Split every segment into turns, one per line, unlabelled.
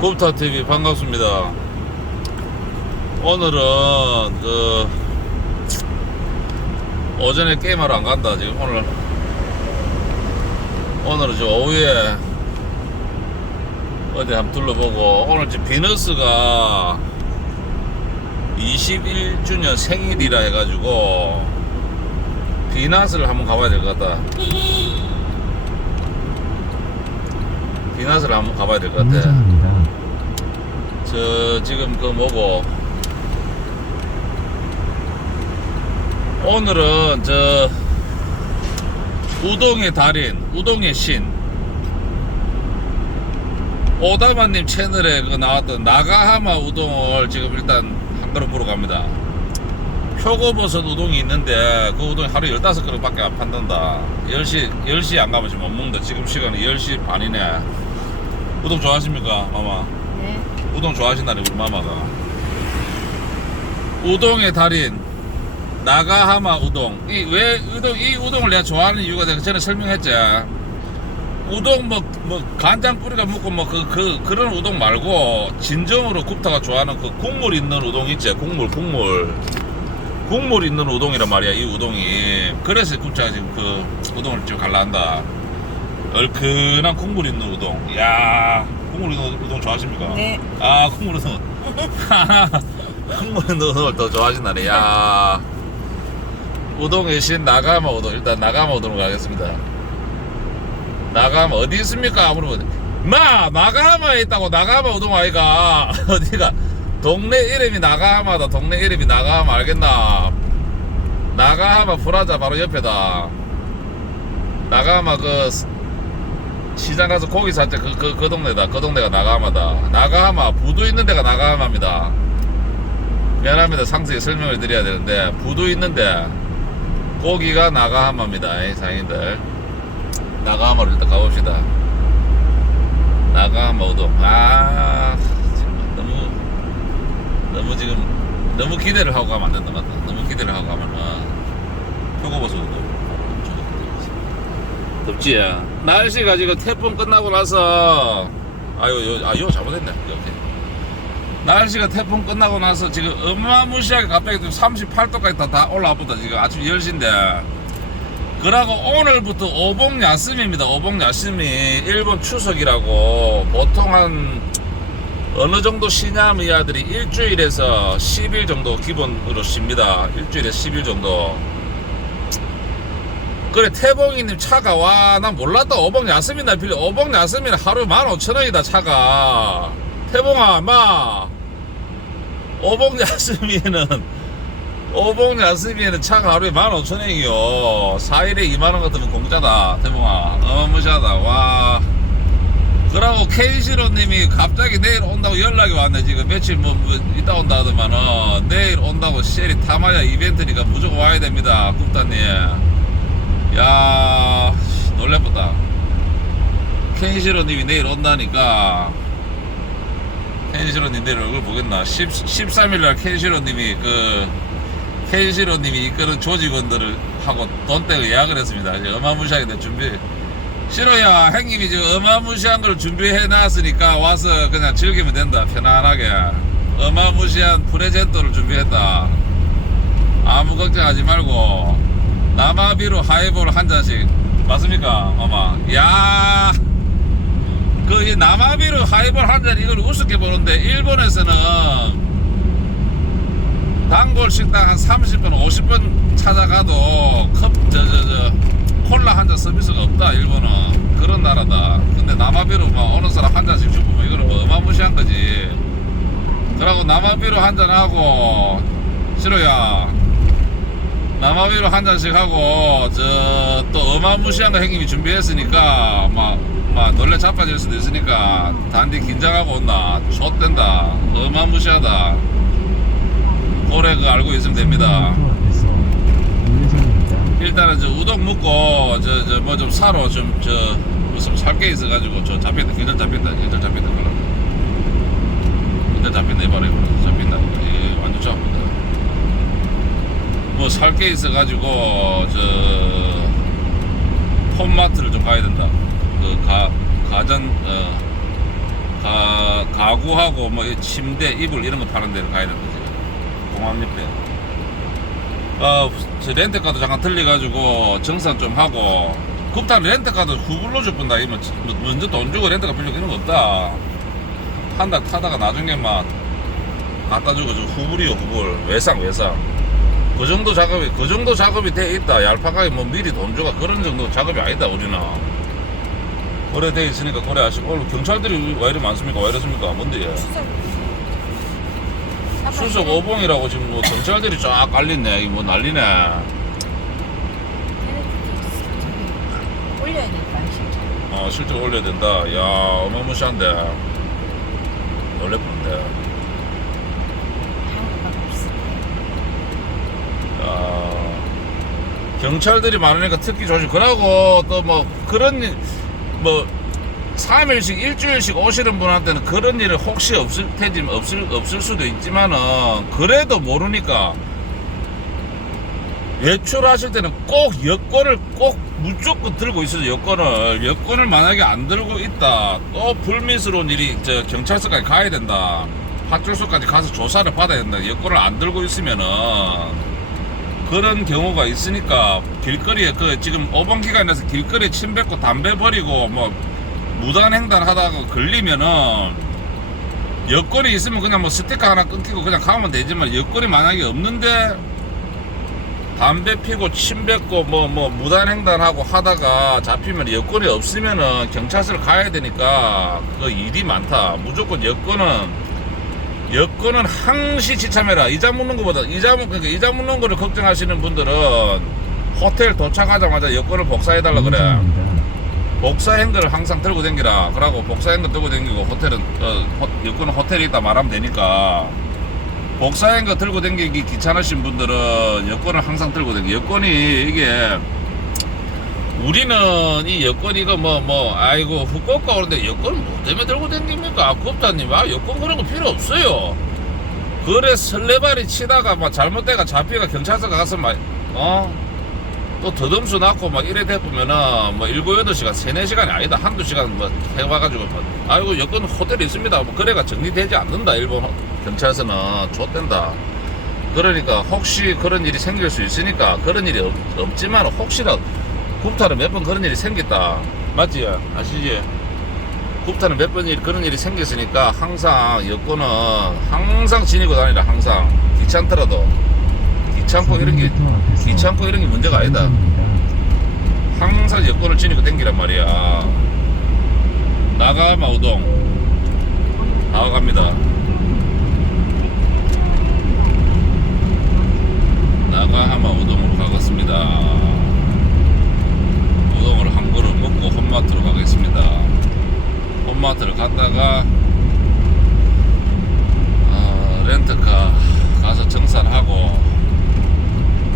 굽타 TV 반갑습니다. 오늘은 그 오전에 게임하러 안 간다 지금 오늘 오늘은 저 오후에 어디 한번 둘러보고 오늘 지금 비너스가 21주년 생일이라 해가지고 비낫을 한번 가봐야 될 것 같다. 비낫을 한번 가봐야 될 것 같아.
우회전입니다.
저 지금 그 뭐고? 오늘은 저 우동의 달인 우동의 신. 오다마님 채널에 그 나왔던 나가하마 우동을 지금 일단 한 그릇 보러 갑니다. 표고버섯 우동이 있는데 그 우동이 하루 15그릇 밖에 안 판단다. 10시 10시 안 가면 지금 못 먹는다. 지금 시간이 10시 반이네. 우동 좋아하십니까 마마?
네.
우동 좋아하신다네 우리 마마가. 우동의 달인 나가하마 우동. 이 왜 우동 이 우동을 내가 좋아하는 이유가 내가 전에 설명했지 우동 뭐, 뭐 간장 뿌리가 묻고 뭐그 그 그, 런 우동 말고 진정으로 굽타가 좋아하는 그 국물 있는 우동 있지 국물 국물. 국물 있는 우동이란 말이야 이 우동이. 그래서 굽타가 지금 그 우동을 지금 갈라한다. 얼큰한 국물 있는 우동. 야 국물 있는 우동 좋아하십니까?
네.
아 국물 우동 국물 우동을 더 좋아하신다네 야. 우동의 신 나가마 우동 일단 나가마 우동으로 가겠습니다. 나가마 어디 있습니까? 물어보네 마! 나가마에 있다고 나가마 우동 아이가. 어디가? 동네 이름이 나가마다 동네 이름이 나가마 알겠나? 나가마 프라자 바로 옆에다. 나가마 그 시장 가서 고기 살 때 그 그 그 동네다. 그 동네가 나가마다. 나가마 부두 있는 데가 나가마입니다. 미안합니다. 상세히 설명을 드려야 되는데 부두 있는데 고기가 나가하마입니다. 이 상인들. 나가하마로 일단 가봅시다. 나가하마 우동. 아 정말 너무 너무 지금 너무 기대를 하고 가면 안 된다 맞다 너무 기대를 하고 가면은 표고버섯 우동 덥지 날씨가 지금 태풍 끝나고 나서. 아유 요, 아, 요 잘못했네 이렇게. 날씨가 태풍 끝나고 나서 지금 어마무시하게 갑자기 38도까지 다, 다 올라왔다 지금. 아침 10시인데. 그러고 오늘부터 오봉 야스미입니다 오봉 야스미 일본 추석이라고. 보통 한 어느 정도 쉬냐면 이 아들이 일주일에서 10일 정도 기본으로 쉽니다. 일주일에 10일 정도 그래 태봉이님 차가 와 난 몰랐다. 오봉 야스민 날 빌려. 오봉 야스민 하루 15,000원이다 차가. 태봉아 마. 오봉 야스민은 오봉 야스민은 차가 하루에 15,000원이요. 4일에 2만원 같으면 공짜다 태봉아. 어마무시하다 와. 그러고 케이시로님이 갑자기 내일 온다고 연락이 왔네 지금. 며칠 뭐, 뭐 이따 온다 하더만은. 내일 온다고 쉘이 타마야 이벤트니까 무조건 와야 됩니다 굽다님 야 놀래보다. 켄시로님이 내일 온다니까. 켄시로님 내일 얼굴 보겠나? 10, 13일날 켄시로님이 그 켄시로님이 이끄는 조직원들을 하고 돈대고 예약을 했습니다. 이제 어마무시하게 내 준비. 싫어야 행님이 지금 어마무시한 걸 준비해 놨으니까 와서 그냥 즐기면 된다. 편안하게. 어마무시한 프레젠토를 준비했다. 아무 걱정하지 말고 나마비로 하이볼 한 잔씩. 맞습니까? 어마. 야. 그이 나마비로 하이볼 한 잔 이걸 우습게 보는데 일본에서는 단골 식당 한 30분 50분 찾아가도 컵 저 저저 콜라 한 잔 서비스가 없다 일본은. 그런 나라다. 근데 나마비로 막 어느 사람 한 잔씩 주고 뭐 이거는 뭐 어마무시한 거지. 그러고 나마비로 한 잔 하고 싫어야 나마비로 한 잔씩 하고 저 또 어마무시한 거 형님이 준비했으니까 막, 막 놀래 자빠질 수도 있으니까 단디 긴장하고 온나. 좆된다. 어마무시하다. 고래 그 알고 있으면 됩니다. 일단은 저 우동 먹고 저 저 뭐 좀 사러 좀 저 무슨 살게 있어가지고 저 잡힌다 길들 잡힌다 길들 잡힌다. 그럼 길들 잡힌다 이봐라 이거 잡힌다. 이 완전 잡힌다 뭐 살 게 있어가지고 저 폼마트를 좀 가야 된다 그 가 가전 어 가 가구하고 뭐이 침대, 이불 이런 거 파는 데를 가야 되는 거지. 공항 옆에. 어, 저 렌트카도 잠깐 들려가지고 정산 좀 하고 급탄 렌트카도 후불로 줄 뿐다 이면 뭐 먼저 돈 주고 렌트카 빌리고 이런 거 없다. 한 달 타다가 나중에 막 갖다 주고 저 후불이요 후불 외상 외상. 그 정도 작업이 그 정도 작업이 돼 있다. 얄팍하게 뭐 미리 돈 주가 그런 정도 작업이 아니다 우리는. 그래 돼 있으니까 그래 하시고 오늘 경찰들이 왜 이리 많습니까? 왜 이렇습니까? 뭔데? 얘? 수석 오봉이라고 지금 뭐 경찰들이 쫙 깔린네. 이뭐 난리네.
올려야 될까 실제.
어 실제 올려야 된다. 야 어마무시한데. 놀래쁜데.
한국가 없을 때.
야 경찰들이 많으니까 특히 조심. 그러고 또 뭐 그런 일, 뭐 3일씩 일주일씩 오시는 분한테는 그런 일은 혹시 없을 테지 없을 없을 수도 있지만은 그래도 모르니까 외출하실 때는 꼭 여권을 꼭 무조건 들고 있어요 여권을 여권을 만약에 안 들고 있다 또 불미스러운 일이 저 경찰서까지 가야 된다 파출소까지 가서 조사를 받아야 된다 여권을 안 들고 있으면은 그런 경우가 있으니까 길거리에 그 지금 오번 기간에서 길거리에 침 뱉고 담배 버리고 뭐 무단 횡단 하다가 걸리면은 여권이 있으면 그냥 뭐 스티커 하나 끊기고 그냥 가면 되지만 여권이 만약에 없는데 담배 피고 침 뱉고 뭐 뭐 무단 횡단하고 하다가 잡히면 여권이 없으면은 경찰서를 가야 되니까 그 일이 많다. 무조건 여권은 여권은 항시 지참해라. 이자 묻는 것보다 이자 묻 그러니까 이자 묻는 거를 걱정하시는 분들은 호텔 도착하자마자 여권을 복사해 달라 그래.
우회전입니다.
복사 행거를 항상 들고 댕기라. 그러고 복사 행거 들고 댕기고 호텔은 어, 호- 여권은 호텔에 있다 말하면 되니까 복사 행거 들고 댕기기 귀찮으신 분들은 여권을 항상 들고 댕기. 여권이 이게 우리는 이 여권 이거 뭐 뭐 아이고 후쿠오카 오는데 여권 뭐 때문에 들고 댕깁니까? 국타님 아 여권 그런 거 필요 없어요. 그래 설레발이 치다가 막 잘못돼가 잡히가 경찰서 가서 막 어 또 더듬수 낳고 막 이래 돼보면은 뭐 7, 8시간, 3, 4시간이 아니다. 한두 시간 뭐 해와가지고 뭐 아이고 여권 호텔에 있습니다. 뭐 그래가 정리되지 않는다. 일본 경찰서는 좆된다. 그러니까 혹시 그런 일이 생길 수 있으니까 그런 일이 없, 없지만 혹시라도 굽타는 몇 번 그런 일이 생겼다. 맞지? 아시지? 굽타는 몇 번 그런 일이 생겼으니까 항상 여권은 항상 지니고 다니라 항상 귀찮더라도 귀찮고 이런 게
400m 앞에서
귀찮고 이런 게 문제가 아니다. 항상 여권을 지니고 댕기란 말이야. 나가 마 우동 나와갑니다. 나가하마 우동으로 가겠습니다. 우동을 한 그릇 먹고 홈마트로 가겠습니다. 홈마트를 갔다가 어, 렌트카 가서 정산하고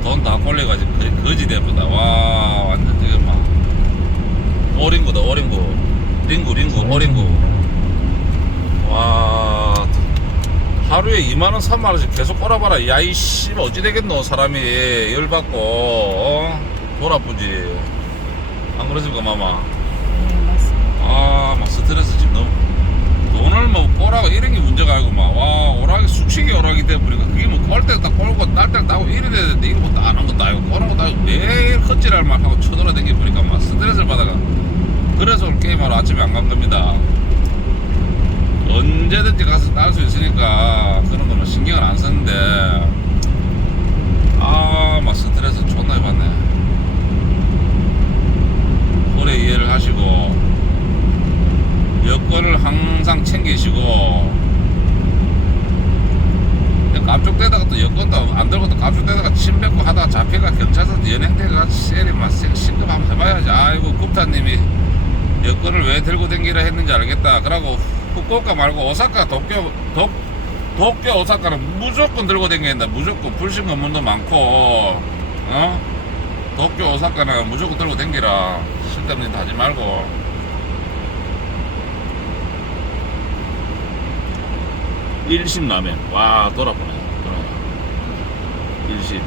돈 다 꼴려가지고 거- 거지 돼보다. 와 완전 지금 막 오링구다 오링구. 링구 링구 오링구. 와 하루에 2만원 3만원씩 계속 꼬라봐라. 야이 씨 어찌 되겠노 사람이. 열받고 어? 돌아쁘지 안 그러십니까 마마?
네 맞습니다.
아막 스트레스 지금 너무. 돈을 뭐 꼬라고 이런 게 문제가 아니고 막와 오락이 숙식이 오락이 돼버리니까 그게 뭐꼴 때도 딱 꼴고 딸 때도 따고 이래 되는데 이거 뭐 안한 것도 아니고 꼬는 것도 아니고 매일 헛질할 만 하고 쳐돌아다니 버리니까 막 스트레스를 받아가. 그래서 오늘 게임하러 아침에 안 간 겁니다. 언제든지 가서 딸 수 있으니까 그런 거는 신경을 안 쓰는데. 아 막 스트레스 존나 받네 오래 이해를 하시고 여권을 항상 챙기시고 깜쪽대다가 또 여권도 안 들고 또 깜쪽대다가 침 뱉고 하다가 잡혀가 경찰서 연행대가 세리만 신급 한번 해봐야지. 아이고 국타님이 여권을 왜 들고 댕기라 했는지 알겠다. 그러고 후쿠오카 말고 오사카 도쿄 도, 도쿄 오사카는 무조건 들고 댕긴다. 무조건 불신 검문도 많고 어 도쿄 오사카는 무조건 들고 댕기라. 쓸데없는 짓 하지 말고. 일심 라면. 와 돌아보네. 돌아 일심.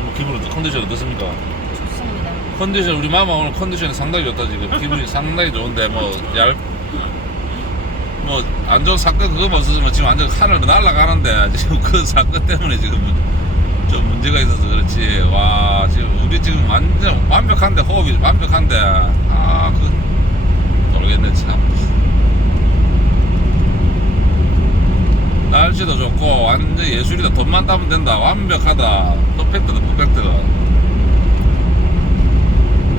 오늘 기분 어떻 컨디션 어떻습니까?
좋습니다.
컨디션 우리 마마 오늘 컨디션이 상당히 좋다 지금. 기분이 상당히 좋은데 뭐얄 뭐 안 좋은 사건 그거 없었으면 지금 완전 하늘로 날아가는데 지금 그 사건 때문에 지금 좀 문제가 있어서 그렇지. 와 지금 우리 지금 완전 완벽한데 호흡이 완벽한데. 아 그 모르겠네 참. 날씨도 좋고 완전 예술이다. 돈만 따면 된다. 완벽하다. 퍼펙트다 퍼펙트.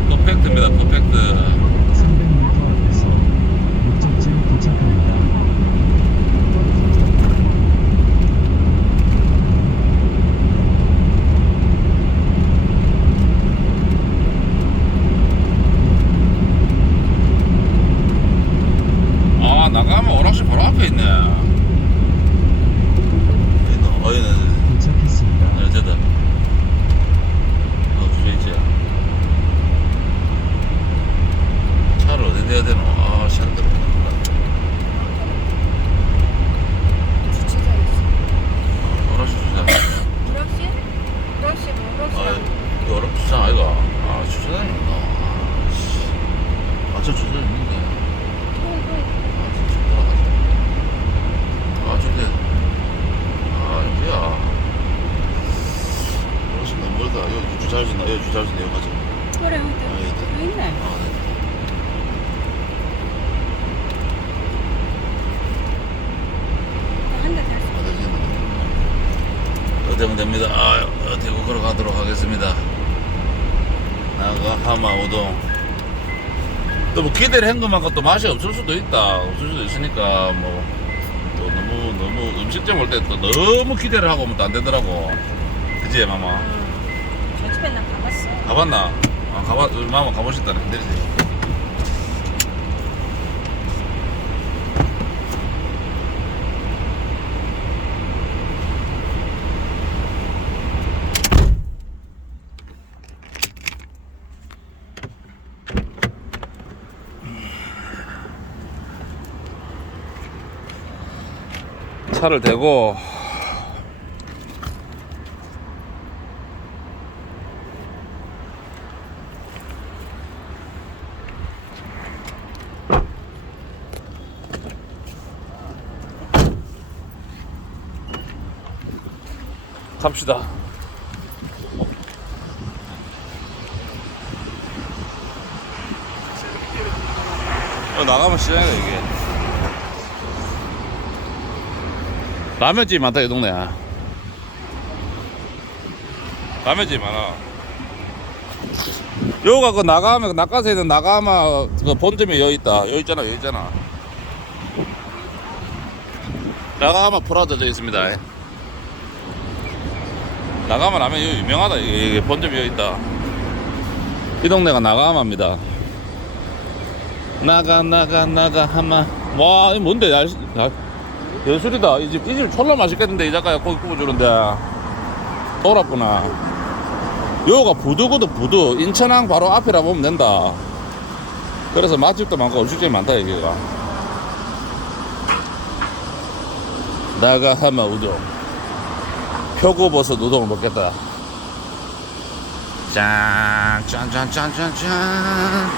퍼펙트입니다 퍼펙트
300m 앞에서 목적지에 도착합니다.
아 나가면 오락실 바로 앞에 있네 어이는
도착했습니다.
어제다 어 주저 있지 차를 어디 대야 되노 아 차를 들어
주차장 있어.
오락실 주차장
브러쉬? 브러쉬 뭐 브러쉬?
아 오락 주차장 아이가. 아 주차장이 있나. 아 씨. 아저 주차장 있는데. 아 진짜 돌아가자 아. 저게 아 여기야. 오락실 너무 멀다. 여기 주차할 수 있나? 여기 주차할 수 있나? 여기 가자
그래,
아,
여기 있네.
아, 네.
한대 탈 수.
어정됩니다. 아, 어, 대구 걸어가도록 하겠습니다. 나가 하마 우동. 또 뭐 기대를 한 것만큼 또 맛이 없을 수도 있다. 없을 수도 있으니까 뭐. 또 너무 너무 음식점 올 때 또 너무 기대를 하고 오면 또 안 되더라고. 그지 마마?
응. 저 집에 나 가봤어.
가봤나? 아 가봤 우리 마마 가보셨다네. 내리세요. 차를 대고 갑시다. 어, 나가면 시장이다 이게. 라면집 많다 이 동네. 라면집 많아. 여기가 그 나가면 그 낙가서 있는 나가마 그 본점이 여기 있다. 여기 있잖아 여기 있잖아. 나가마 프라자 저 있습니다. 나가마 라면 여기 유명하다. 이게, 본점이 여기 있다. 이 동네가 나가마입니다. 나가 나가 나가 하마. 와, 이 뭔데 날 날- 예술이다. 이 집 이 집 졸라 맛있겠는데 이 작가야 고기 구워주는데 돌았구나. 여기가 부두거든 부두. 인천항 바로 앞이라 보면 된다. 그래서 맛집도 많고 음식점이 많다 여기가. 나가 하마 우동. 표고버섯 우동을 먹겠다. 짠, 짠, 짠, 짠, 짠, 짠.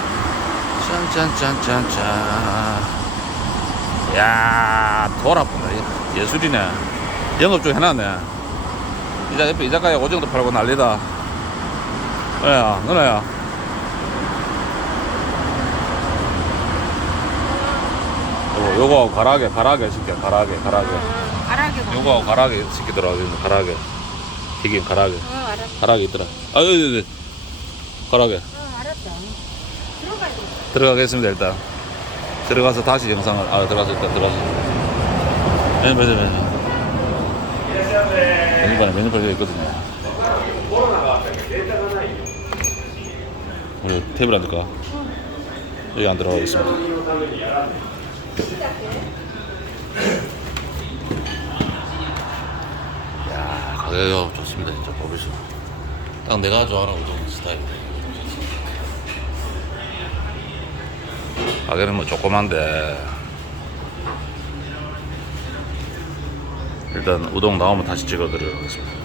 짠, 짠, 짠, 짠, 짠. 야, 돌아보네. 예술이네. 영업 좀 해놨네. 이자 옆에 이자카야 오정도 팔고 난리다. 너야, 너야. 요거, 요거 가라게, 가라게 시켜, 가라게, 가라게.
응, 가라게.
요거 가라게 시키더라고, 가라게. 튀김 가라게. 가라게 있더라. 아, 여기. 가라게. 들어가겠습니다 일단 들어가서 다시 영상을 아 들어가서 일단 들어가서. 네 맞아 맞아 메뉴판에 메뉴판이 있거든요. 우리 테이블 앉을까? 여기 안 들어가겠습니다. 야 가격이 좋습니다 진짜. 버블스 딱 내가 좋아하는 우동 스타일 가게는 뭐 조그만데. 일단 우동 나오면 다시 찍어드리도록 하겠습니다